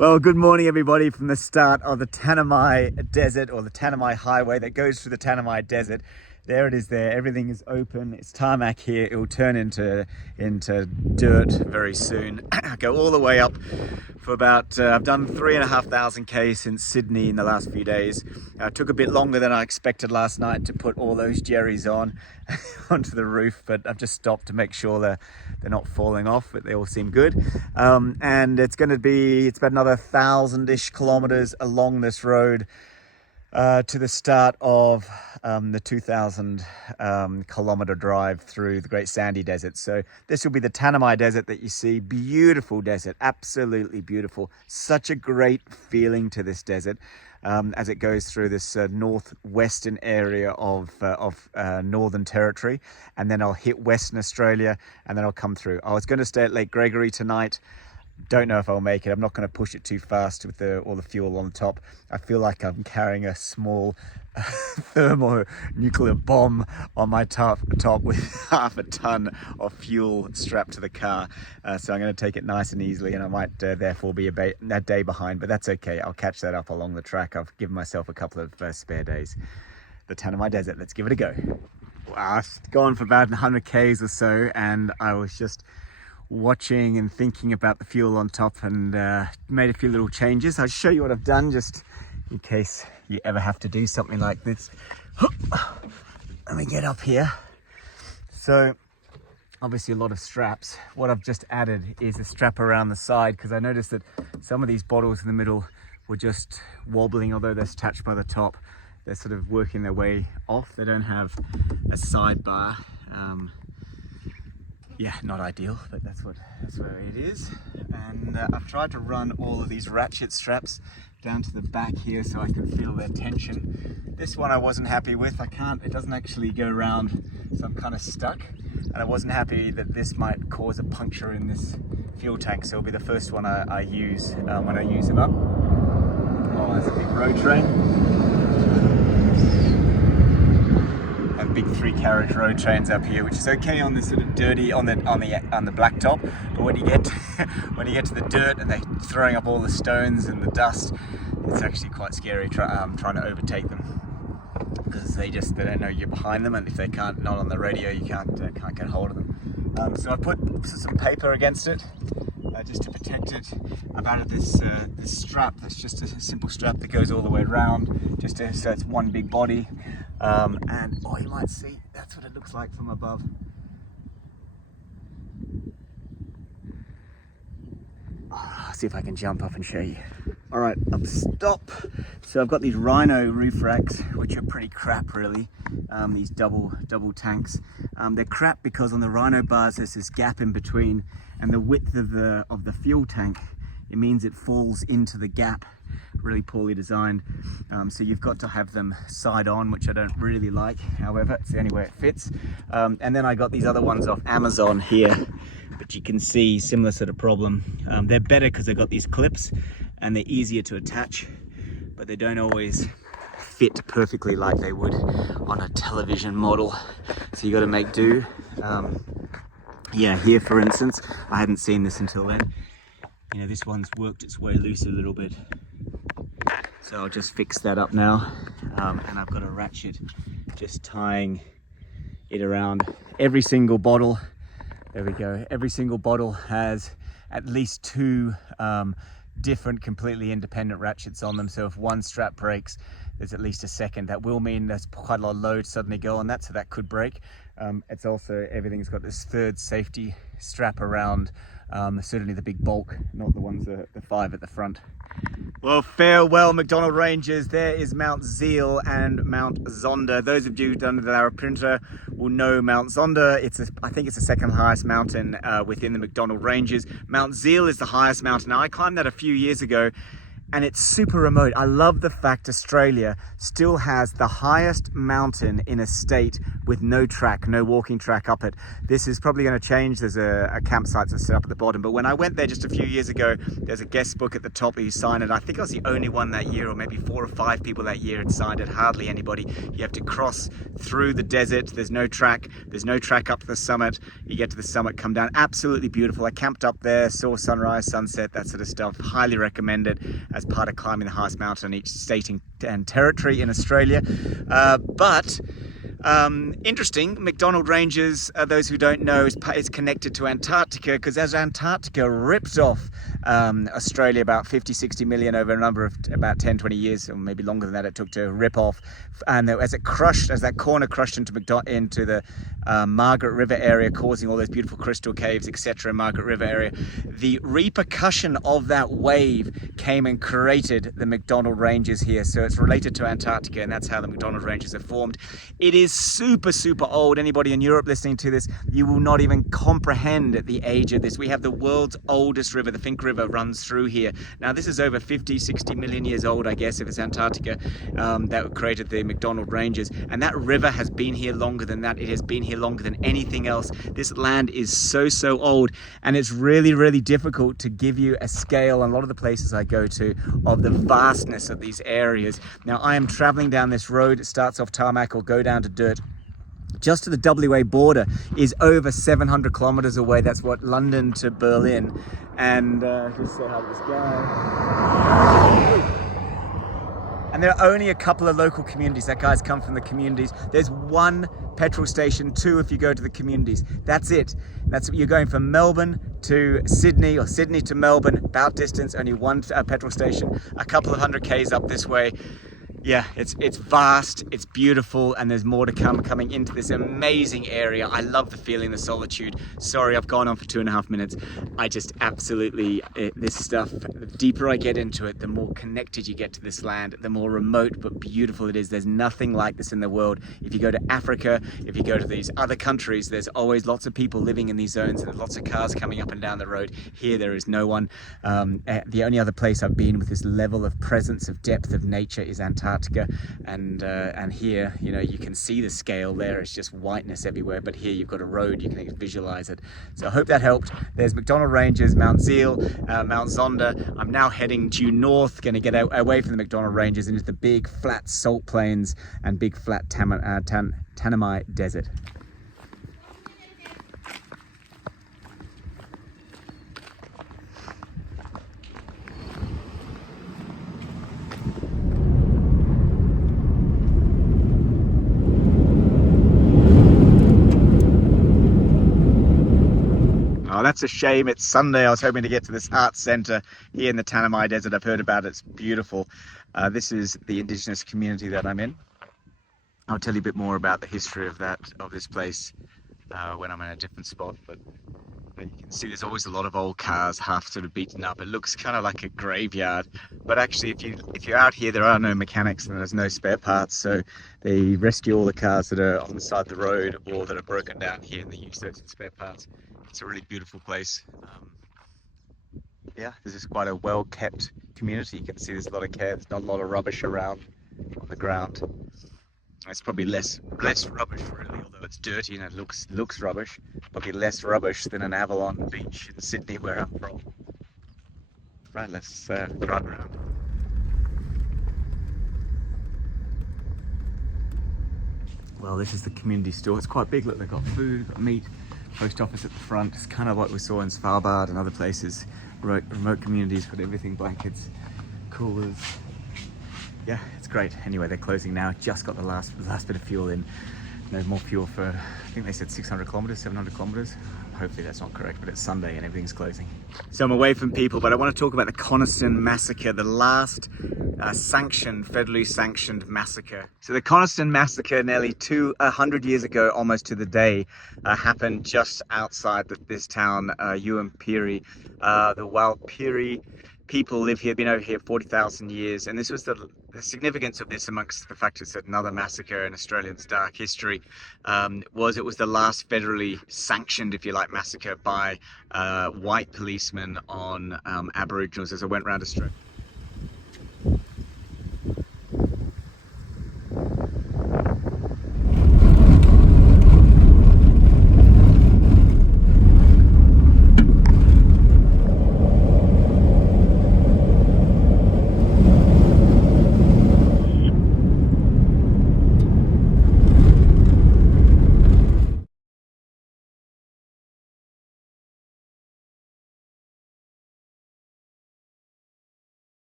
Well, good morning everybody from the start of the Tanami Desert, or the Tanami Highway that goes through the Tanami Desert. There it is there, everything is open, it's tarmac here, it will turn into dirt very soon. Go all the way up for about, I've done 3,500 K since Sydney in the last few days. Took a bit longer than I expected last night to put all those jerrys on onto the roof, but I've just stopped to make sure they're not falling off, but they all seem good. And it's about another 1,000-ish kilometers along this road to the start of the 2,000 kilometer drive through the Great Sandy Desert. So this will be the Tanami Desert that you see. Beautiful desert, absolutely beautiful. Such a great feeling to this desert as it goes through this northwestern area of Northern Territory, and then I'll hit Western Australia, and then I'll come through. I was going to stay at Lake Gregory tonight. Don't know if I'll make it. I'm not going to push it too fast with all the fuel on the top. I feel like I'm carrying a small thermonuclear bomb on my top with half a ton of fuel strapped to the car. So I'm going to take it nice and easily, and I might therefore be a day behind, but that's okay. I'll catch that up along the track. I've given myself a couple of spare days. The Tanami Desert, let's give it a go. I've gone for about 100 Ks or so, and I was just watching and thinking about the fuel on top, and made a few little changes. I'll show you what I've done just in case you ever have to do something like this. Let me get up here. So obviously a lot of straps. What I've just added is a strap around the side, because I noticed that some of these bottles in the middle were just wobbling, although they're attached by the top. They're sort of working their way off. They don't have a sidebar. Yeah, not ideal, but that's where it is. And I've tried to run all of these ratchet straps down to the back here so I can feel their tension. This one I wasn't happy with. It doesn't actually go around, so I'm kind of stuck. And I wasn't happy that this might cause a puncture in this fuel tank, so it'll be the first one I use when I use it up. Oh, that's a big road train. Big 3-carriage road trains up here, which is okay on this sort of dirty on the blacktop, but when you get to the dirt and they're throwing up all the stones and the dust, it's actually quite scary trying to overtake them, because they don't know you're behind them, and if they not on the radio, you can't get hold of them. So I put some paper against it just to protect it. I've added this strap that's just a simple strap that goes all the way around, so it's one big body. And you might see, that's what it looks like from above. See if I can jump up and show you. All right, stop. So I've got these Rhino roof racks, which are pretty crap really. These double tanks. They're crap because on the Rhino bars there's this gap in between, and the width of the fuel tank, it means it falls into the gap. Really poorly designed. So you've got to have them side on, which I don't really like. However, it's the only way it fits. And then I got these other ones off Amazon here, but you can see similar sort of problem. They're better because they've got these clips and they're easier to attach, but they don't always fit perfectly like they would on a television model. So you got to make do. Yeah, here for instance, I hadn't seen this until then. You know, this one's worked its way loose a little bit. So I'll just fix that up now. And I've got a ratchet just tying it around every single bottle. There we go. Every single bottle has at least 2 different, completely independent ratchets on them. So if one strap breaks, there's at least a second. That will mean there's quite a lot of load suddenly go on that, so that could break. It's also, everything's got this third safety strap around, certainly the big bulk, not the ones, the 5 at the front. Well, farewell MacDonnell Ranges. There is Mount Zeal and Mount Zonda. Those of you who've done the Warlpiri will know Mount Zonda. I think it's the second highest mountain within the MacDonnell Ranges. Mount Zeal is the highest mountain. Now, I climbed that a few years ago, and it's super remote. I love the fact Australia still has the highest mountain in a state with no track, no walking track up it. This is probably going to change. There's a campsite that's set up at the bottom, but when I went there just a few years ago, there's a guest book at the top that you sign it. I think I was the only one that year, or maybe 4 or 5 people that year had signed it, hardly anybody. You have to cross through the desert. There's no track up to the summit. You get to the summit, come down, absolutely beautiful. I camped up there, saw sunrise, sunset, that sort of stuff. Highly recommend it as part of climbing the highest mountain in each state and territory in Australia. Interesting, MacDonnell Ranges, those who don't know, is connected to Antarctica, because as Antarctica ripped off Australia about 50-60 million over a number of about 10-20 years, or maybe longer than that, it took to rip off, and as that corner crushed into the Margaret River area, causing all those beautiful crystal caves, etc. Margaret River area, the repercussion of that wave came and created the MacDonnell Ranges here. So it's related to Antarctica, and that's how the MacDonnell Ranges are formed. It is super old. Anybody in Europe listening to this, you will not even comprehend the age of this. We have the world's oldest river. The Finke River runs through here. Now this is over 50-60 million years old, I guess, if it's Antarctica, that created the MacDonnell Ranges, and that river has been here longer than that. It has been here longer than anything else. This land is so old, and it's really difficult to give you a scale on a lot of the places I go to of the vastness of these areas. Now I am traveling down this road. It starts off tarmac or go down to dirt. Just to the WA border is over 700 kilometers away. That's what, London to Berlin. And just say hi to this guy. And there are only a couple of local communities. That guy's come from the communities. There's one petrol station, 2 if you go to the communities. That's it. You're going from Melbourne to Sydney, or Sydney to Melbourne, about distance, only one petrol station, a couple of 100 Ks up this way. Yeah, it's vast, it's beautiful, and there's more to come coming into this amazing area. I love the feeling, the solitude. Sorry, I've gone on for 2.5 minutes. I just absolutely, this stuff, the deeper I get into it, the more connected you get to this land, the more remote but beautiful it is. There's nothing like this in the world. If you go to Africa, if you go to these other countries, there's always lots of people living in these zones, and there's lots of cars coming up and down the road. Here, there is no one. The only other place I've been with this level of presence, of depth of nature, is Antarctica. And here, you know, you can see the scale there. It's just whiteness everywhere, but here you've got a road, you can visualize it. So I hope that helped. There's MacDonnell Ranges, Mount Zeal, Mount Zonda. I'm now heading due north, going to get away from the MacDonnell Ranges into the big flat salt plains and big flat Tanami Desert. Oh, that's a shame. It's Sunday. I was hoping to get to this art centre here in the Tanami Desert. I've heard about it. It's beautiful. This is the indigenous community that I'm in. I'll tell you a bit more about the history of this place when I'm in a different spot. But you can see there's always a lot of old cars, half sort of beaten up. It looks kind of like a graveyard. But actually, if you're out here, there are no mechanics and there's no spare parts. So they rescue all the cars that are on the side of the road or that are broken down here, and they use those as spare parts. It's a really beautiful place. Yeah, this is quite a well-kept community. You can see there's a lot of care. There's not a lot of rubbish around on the ground. It's probably less rubbish really, although it's dirty and it looks rubbish. Probably less rubbish than an Avalon beach in Sydney, where I'm from. Right, let's drive around. Well, this is the community store. It's quite big. Look, they've got food, got meat. Post office at the front. It's kind of what we saw in Svalbard and other places. Remote communities, got everything, blankets, coolers. Yeah, it's great. Anyway, they're closing now. Just got the last bit of fuel in. No more fuel for, I think they said 600 kilometers, 700 kilometers. Hopefully that's not correct, but it's Sunday and everything's closing. So I'm away from people, but I want to talk about the Coniston Massacre, the last federally sanctioned massacre. So the Coniston Massacre, nearly 100 years ago, almost to the day, happened just outside this town, Warlpiri. The Warlpiri people live here, been over here 40,000 years, and this was the significance of this, amongst the fact it's another massacre in Australia's dark history, was the last federally sanctioned, if you like, massacre by white policemen on Aboriginals. As I went around Australia,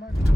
much.